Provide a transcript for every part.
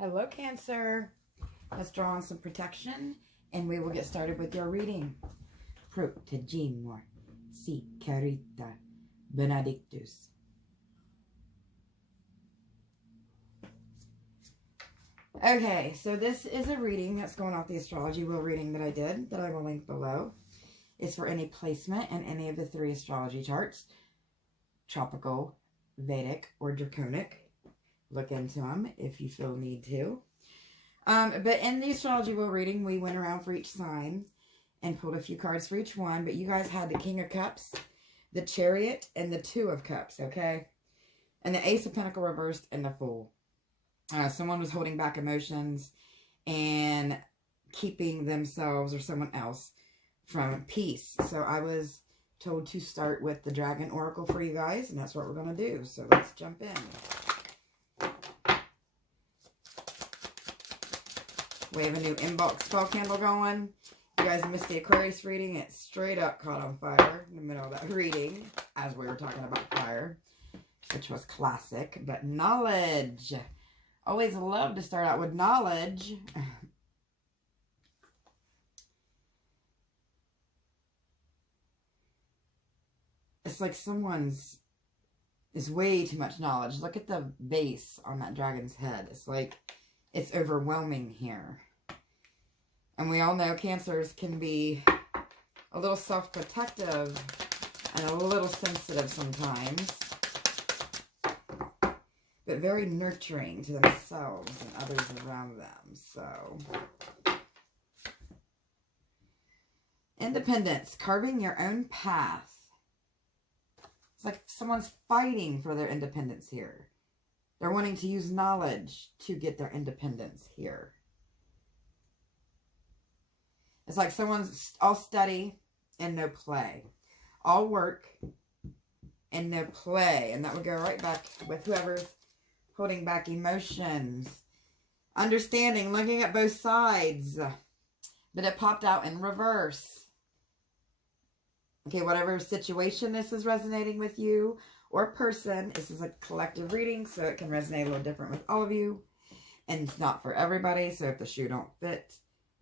Hello, Cancer. Let's draw on some protection, and we will get started with your reading. Protegimor, si carita benedictus. Okay, so this is a reading that's going off the astrology wheel reading that I did, that I will link below. It's for any placement in any of the 3 astrology charts, tropical, Vedic, or draconic. Look into them if you feel need to. But in the astrology wheel reading, we went around for each sign and pulled a few cards for each one. But you guys had the King of Cups, the Chariot, and the Two of Cups, okay? And the Ace of Pentacles reversed and the Fool. Someone was holding back emotions and keeping themselves or someone else from peace. So I was told to start with the Dragon Oracle for you guys, and that's what we're going to do. So let's jump in. We have a new inbox spell candle going. You guys missed the Aquarius reading. It straight up caught on fire in the middle of that reading as we were talking about fire, which was classic. But knowledge. Always love to start out with knowledge. It's like someone's... It's way too much knowledge. Look at the base on that dragon's head. It's like... It's overwhelming here. And we all know Cancers can be a little self-protective and a little sensitive sometimes. But very nurturing to themselves and others around them. So, independence, carving your own path. It's like someone's fighting for their independence here. They're wanting to use knowledge to get their independence here. It's like someone's all study and no play. All work and no play. And that would go right back with whoever's holding back emotions. Understanding, looking at both sides. But it popped out in reverse. Okay, whatever situation this is resonating with you or person, this is a collective reading, so it can resonate a little different with all of you. And it's not for everybody, so if the shoe don't fit,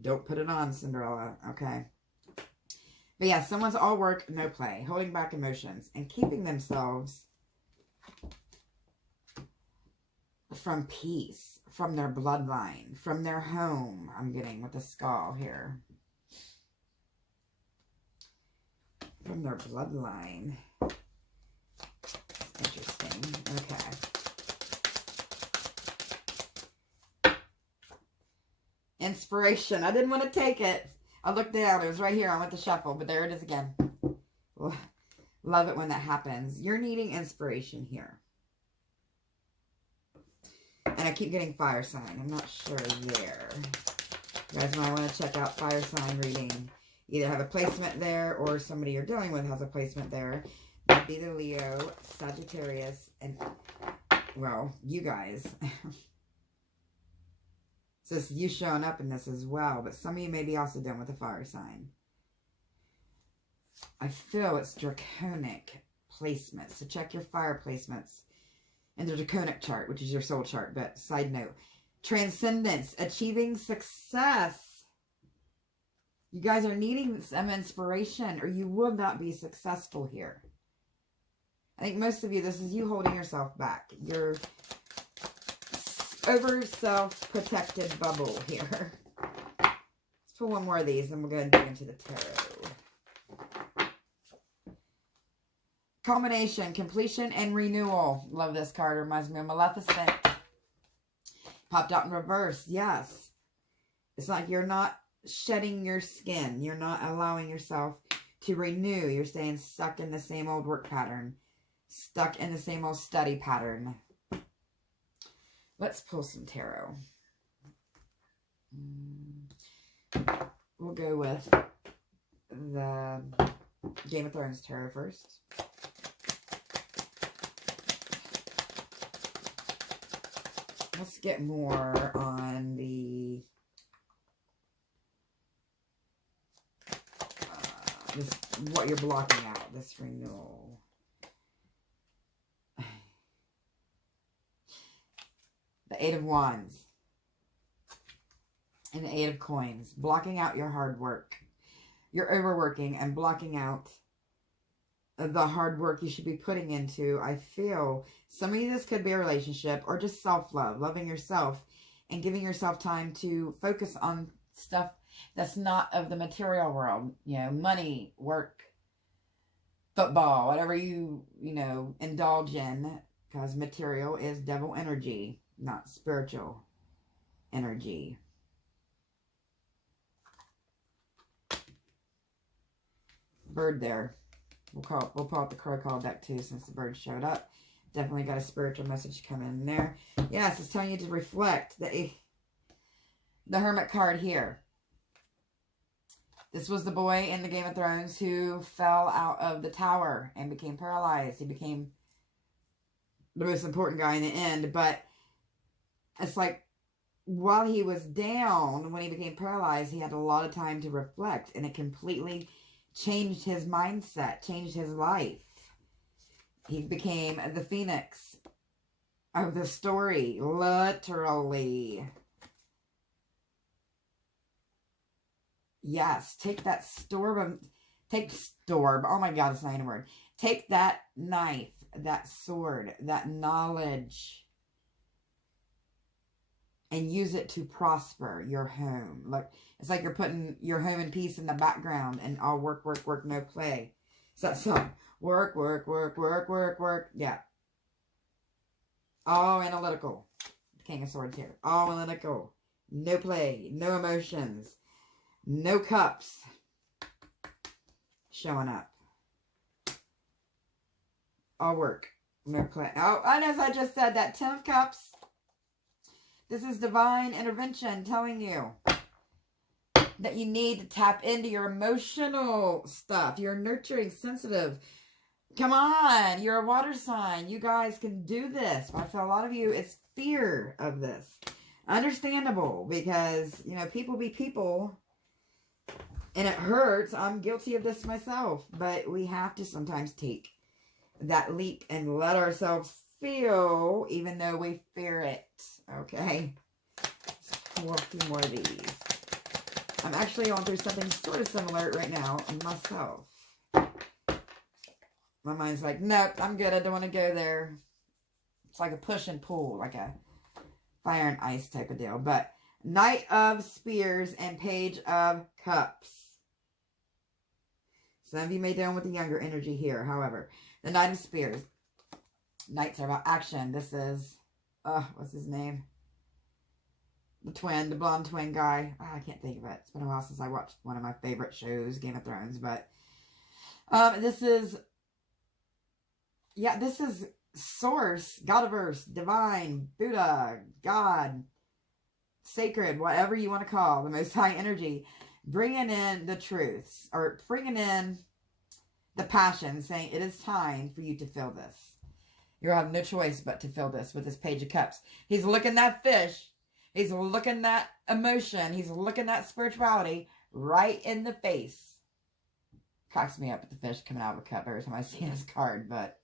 don't put it on, Cinderella, okay? But yeah, someone's all work, no play, holding back emotions, and keeping themselves from peace, from their bloodline, from their home, I'm getting with the skull here. From their bloodline. Interesting. Okay. Inspiration. I didn't want to take it. I looked down. It was right here. I went to shuffle, but there it is again. Love it when that happens. You're needing inspiration here. And I keep getting fire sign. I'm not sure there. You guys might want to check out fire sign reading. Either have a placement there or somebody you're dealing with has a placement there. That'd be the Leo, Sagittarius, and, well, you guys. So it's you showing up in this as well. But some of you may be also dealing with a fire sign. I feel it's draconic placements. So check your fire placements in the draconic chart, which is your soul chart. But side note, transcendence, achieving success. You guys are needing some inspiration or you will not be successful here. I think most of you, this is you holding yourself back. You're over self-protected bubble here. Let's pull one more of these and we'll go and dig into the tarot. Culmination, completion, and renewal. Love this card. Reminds me of Maleficent. Popped out in reverse. Yes. It's like you're not shedding your skin. You're not allowing yourself to renew. You're staying stuck in the same old work pattern. Stuck in the same old study pattern. Let's pull some tarot. We'll go with the Game of Thrones tarot first. Let's get more on the what you're blocking out, this renewal. The 8 of Wands. And the 8 of Coins. Blocking out your hard work. You're overworking and blocking out the hard work you should be putting into. I feel some of you, this could be a relationship or just self-love, loving yourself and giving yourself time to focus on stuff that's not of the material world. You know, money, work, football, whatever you indulge in, because material is devil energy, not spiritual energy. Bird there. We'll pull out the card call deck too, since the bird showed up. Definitely got a spiritual message coming in there. Yes, it's telling you to reflect. The Hermit card here. This was the boy in the Game of Thrones who fell out of the tower and became paralyzed. He became the most important guy in the end. But it's like, while he was down, when he became paralyzed, he had a lot of time to reflect. And it completely changed his mindset, changed his life. He became the phoenix of the story, literally. Yes, take that oh my God, it's not even a word. Take that knife, that sword, that knowledge, and use it to prosper your home. Look, it's like you're putting your home in peace in the background and all work, work, work, no play. It's that song. Work, work, work, work, work, work. Yeah. All analytical. King of Swords here. All analytical. No play. No emotions. No cups showing up. All work. No play. Oh, and as I just said, that 10 of Cups. This is divine intervention telling you that you need to tap into your emotional stuff. You're nurturing, sensitive. Come on. You're a water sign. You guys can do this. I feel a lot of you, it's fear of this. Understandable, because, you know, people be people. And it hurts. I'm guilty of this myself. But we have to sometimes take that leap and let ourselves feel, even though we fear it. Okay? A few more of these. I'm actually going through something sort of similar right now myself. My mind's like, nope, I'm good. I don't want to go there. It's like a push and pull, like a fire and ice type of deal. But Knight of Spears and Page of Cups. Some of you may deal with the younger energy here. However, the Knight of Spears. Knights are about action. This is, what's his name? The blonde twin guy. I can't think of it. It's been a while since I watched one of my favorite shows, Game of Thrones. But this is, yeah, this is Source, Godiverse, Divine, Buddha, God, Sacred, whatever you want to call the Most High energy, bringing in the truths, or bringing in the passion, saying it is time for you to feel this. You have no choice but to feel this with this Page of Cups. He's looking that fish. He's looking that emotion. He's looking that spirituality right in the face. Cracks me up with the fish coming out of a cup every time I see this card, but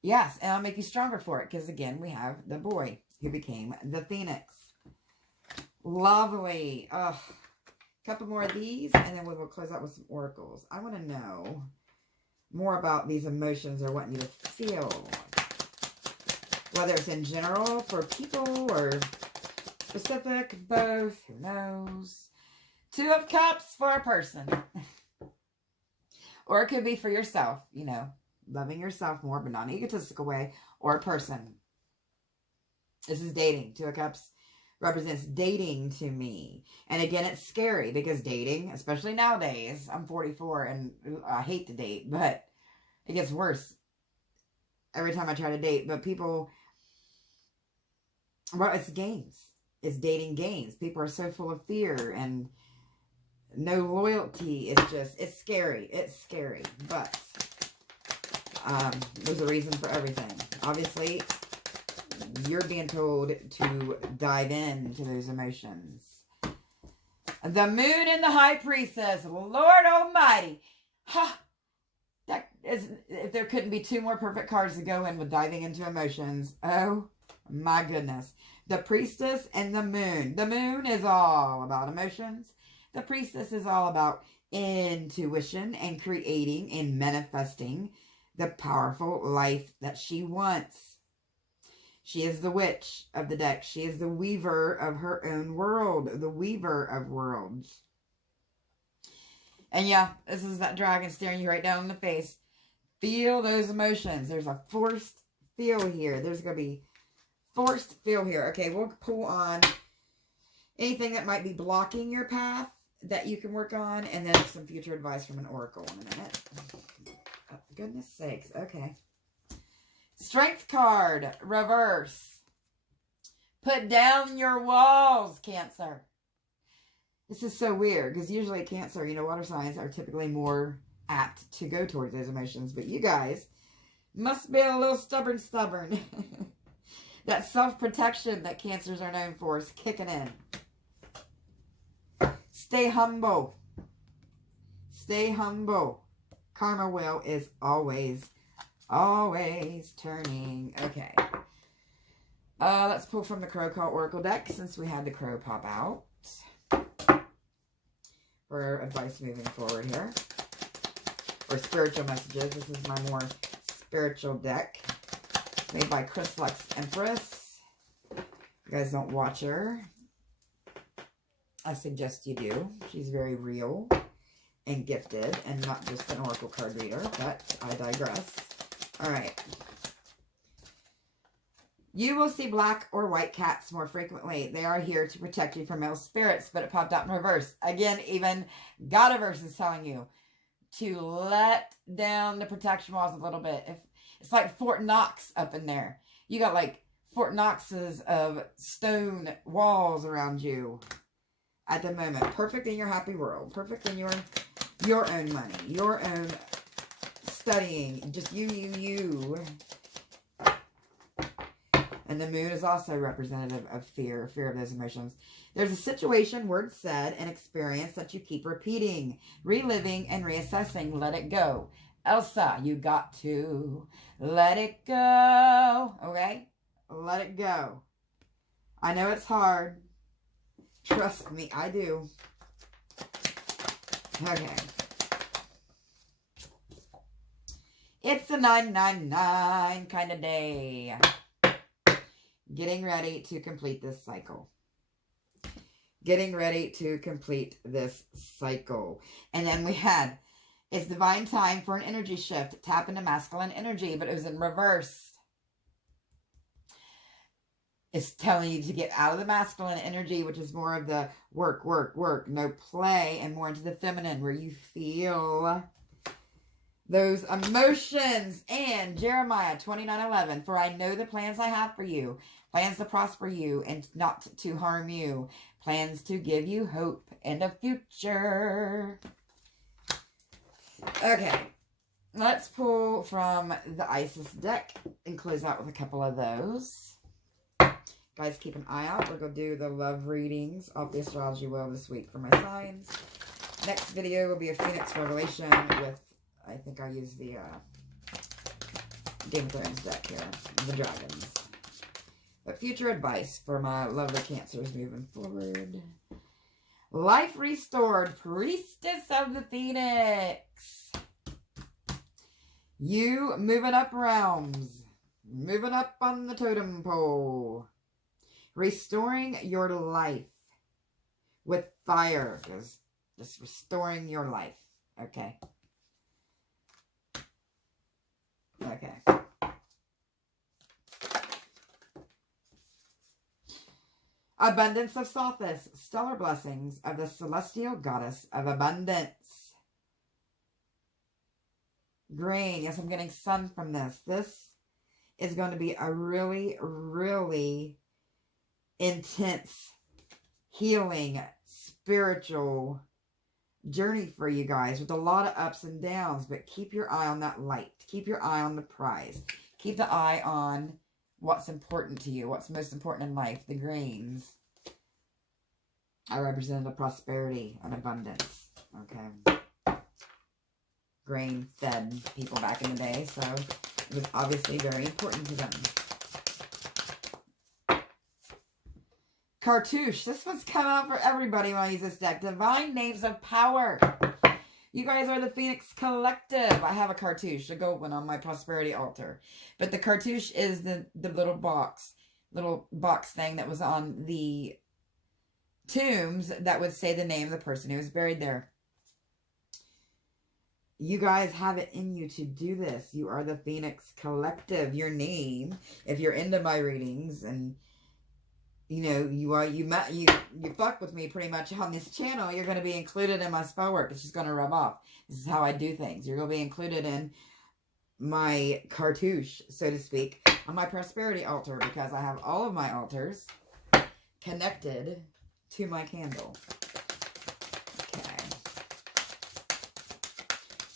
yes, and I'll make you stronger for it, because again, we have the boy who became the phoenix. Lovely. A couple more of these, and then we will close out with some oracles. I want to know more about these emotions they're wanting you to feel. Whether it's in general for people or specific, both, who knows. 2 of Cups for a person. Or it could be for yourself, you know, loving yourself more, but not in an egotistical way, or a person. This is dating. 2 of Cups represents dating to me. And again, it's scary because dating, especially nowadays, I'm 44 and I hate to date, but it gets worse every time I try to date. But people, well, it's games. It's dating games. People are so full of fear and no loyalty. It's just, it's scary. It's scary. But there's a reason for everything. Obviously, you're being told to dive into those emotions. The Moon and the High Priestess. Lord Almighty. Ha! That is, if there couldn't be 2 more perfect cards to go in with diving into emotions. Oh my goodness. The Priestess and the Moon. The Moon is all about emotions. The Priestess is all about intuition and creating and manifesting the powerful life that she wants. She is the witch of the deck. She is the weaver of her own world. The weaver of worlds. And yeah, this is that dragon staring you right down in the face. Feel those emotions. There's a forced feel here. There's going to be forced feel here. Okay, we'll pull on anything that might be blocking your path that you can work on. And then some future advice from an oracle in a minute. Oh, goodness sakes. Okay. Strength card. Reverse. Put down your walls, Cancer. This is so weird because usually Cancer, you know, water signs are typically more apt to go towards those emotions. But you guys must be a little stubborn. That self-protection that Cancers are known for is kicking in. Stay humble. Stay humble. Karma wheel is always turning. Okay. Let's pull from the Crow Call Oracle deck since we had the crow pop out. For advice moving forward here. For spiritual messages. This is my more spiritual deck. Made by Chris Lux Empress. If you guys don't watch her, I suggest you do. She's very real and gifted and not just an oracle card reader, but I digress. Alright. You will see black or white cats more frequently. They are here to protect you from ill spirits, but it popped out in reverse. Again, even Godiverse is telling you to let down the protection walls a little bit. If it's like Fort Knox up in there. You got like Fort Knoxes of stone walls around you at the moment. Perfect in your happy world. Perfect in your own money. Your own studying. Just you. And the moon is also representative of fear of those emotions. There's a situation, word said, and experience that you keep repeating, reliving, and reassessing. Let it go. Elsa, you got to let it go. Okay? Let it go. I know it's hard. Trust me, I do. Okay. It's a 999 kind of day. Getting ready to complete this cycle. Getting ready to complete this cycle. And then we had, it's divine time for an energy shift. Tap into masculine energy, but it was in reverse. It's telling you to get out of the masculine energy, which is more of the work, no play, and more into the feminine, where you feel those emotions. And Jeremiah 29:11, for I know the plans I have for you, plans to prosper you and not to harm you, plans to give you hope and a future. Okay, let's pull from the Isis deck and close out with a couple of those. Guys, keep an eye out. We're going to do the love readings off the astrology wheel this week for my signs. Next video will be a Phoenix Revelation with, I think I use the Game of Thrones deck here, the dragons. But future advice for my lovely Cancers moving forward. Life restored, Priestess of the Phoenix. You moving up realms. Moving up on the totem pole. Restoring your life with fire. Just restoring your life. Okay. Okay. Abundance of Sothis, stellar blessings of the celestial goddess of abundance. Green, yes, I'm getting sun from this. This is going to be a really, really intense, healing, spiritual journey for you guys with a lot of ups and downs, but keep your eye on that light. Keep your eye on the prize. Keep the eye on what's important to you, what's most important in life. The greens. I represent the prosperity and abundance. Okay. Grain fed people back in the day, so it was obviously very important to them. Cartouche. This one's come out for everybody when I use this deck. Divine Names of Power. You guys are the Phoenix Collective. I have a cartouche, a gold one on my prosperity altar. But the cartouche is the little box thing that was on the tombs that would say the name of the person who was buried there. You guys have it in you to do this. You are the Phoenix Collective. Your name, if you're into my readings and you know, you fuck with me pretty much on this channel, you're going to be included in my spell work. It's just going to rub off. This is how I do things. You're going to be included in my cartouche, so to speak, on my prosperity altar, because I have all of my altars connected to my candle. Okay.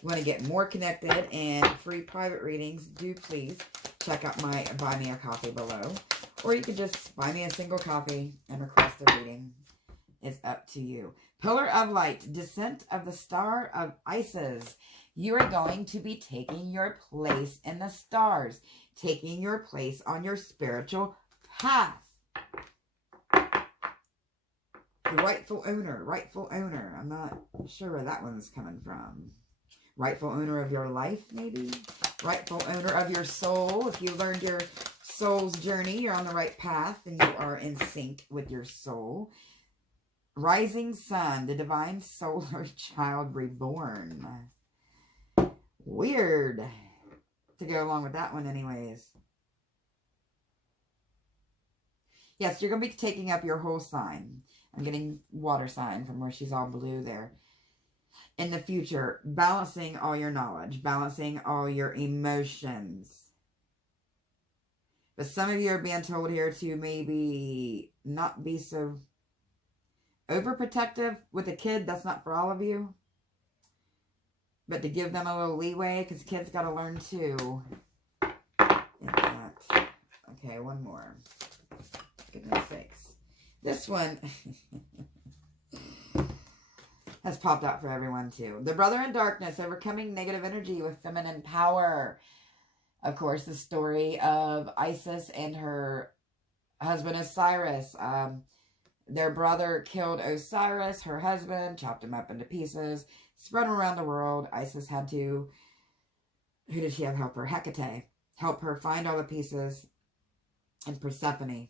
You want to get more connected and free private readings, do please check out my Buy Me a Coffee below. Or you could just buy me a single coffee and request a reading. It's up to you. Pillar of Light, Descent of the Star of Isis. You are going to be taking your place in the stars. Taking your place on your spiritual path. The rightful owner. Rightful owner. I'm not sure where that one's coming from. Rightful owner of your life, maybe? Rightful owner of your soul. If you learned your soul's journey, you're on the right path and you are in sync with your soul. Rising Sun, the divine solar child reborn. Weird to go along with that one anyways. Yes, you're going to be taking up your whole sign. I'm getting water sign from where she's all blue there. In the future, balancing all your knowledge, balancing all your emotions. But some of you are being told here to maybe not be so overprotective with a kid. That's not for all of you. But to give them a little leeway, because kids got to learn too. Okay, one more. Goodness sakes. This one has popped out for everyone too. The Brother in Darkness, overcoming negative energy with feminine power. Of course, the story of Isis and her husband Osiris. Their brother killed Osiris, her husband, chopped him up into pieces, spread him around the world. Isis had to, who did she have help her? Hecate. Help her find all the pieces. And Persephone.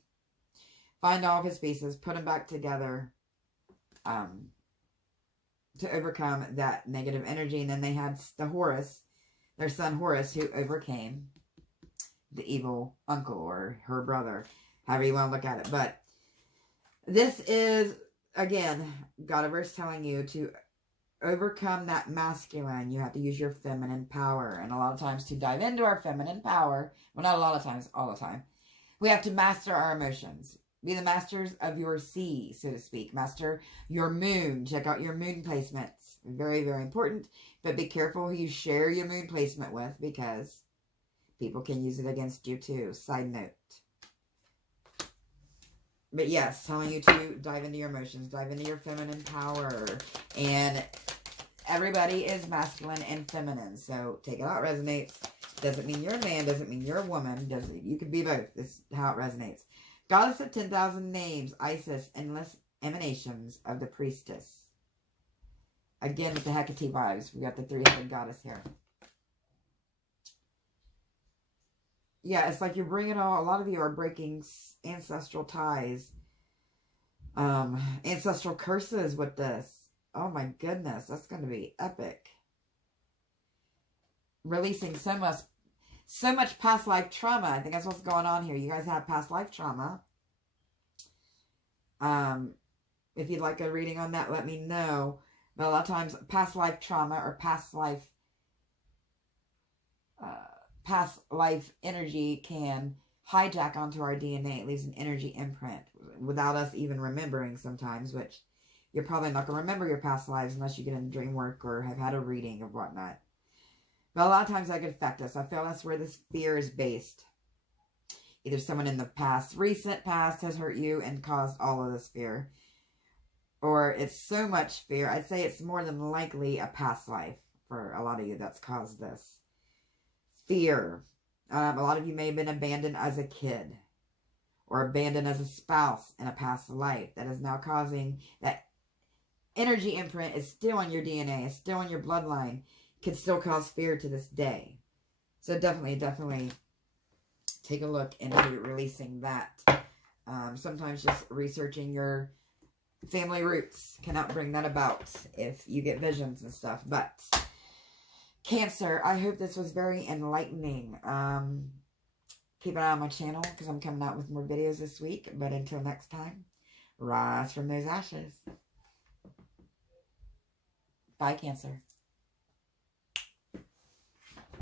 Find all of his pieces, put them back together to overcome that negative energy. And then they had the Horus, their son Horus, who overcame the evil uncle or her brother, however you want to look at it. But this is, again, Godiverse telling you to overcome that masculine. You have to use your feminine power. And a lot of times to dive into our feminine power, well, not a lot of times, all the time, we have to master our emotions. Be the masters of your sea, so to speak. Master your moon. Check out your moon placements. Very, very important. But be careful who you share your moon placement with, because people can use it against you too. Side note. But yes, telling you to dive into your emotions. Dive into your feminine power. And everybody is masculine and feminine. So take it how it resonates. Doesn't mean you're a man. Doesn't mean you're a woman. You could be both. It's how it resonates. Goddess of 10,000 names, Isis, endless emanations of the priestess. Again, with the Hecate vibes, we got the three-headed goddess here. Yeah, it's like you're bringing a lot of you are breaking ancestral ties, ancestral curses with this. Oh my goodness, that's going to be epic. Releasing so much past life trauma. I think that's what's going on here. You guys have past life trauma. If you'd like a reading on that, let me know. But a lot of times, past life trauma or past life energy can hijack onto our DNA. It leaves an energy imprint without us even remembering sometimes, which you're probably not going to remember your past lives unless you get in dream work or have had a reading of whatnot. But a lot of times that could affect us. I feel that's where this fear is based. Either someone in the past, recent past, has hurt you and caused all of this fear. Or it's so much fear. I'd say it's more than likely a past life for a lot of you that's caused this. Fear. A lot of you may have been abandoned as a kid. or abandoned as a spouse in a past life that is now causing that energy imprint is still on your DNA, is still on your bloodline, could still cause fear to this day. So definitely take a look into releasing that. Sometimes just researching your family roots cannot bring that about if you get visions and stuff. But Cancer, I hope this was very enlightening. Keep an eye on my channel because I'm coming out with more videos this week. But until next time, rise from those ashes. Bye, Cancer.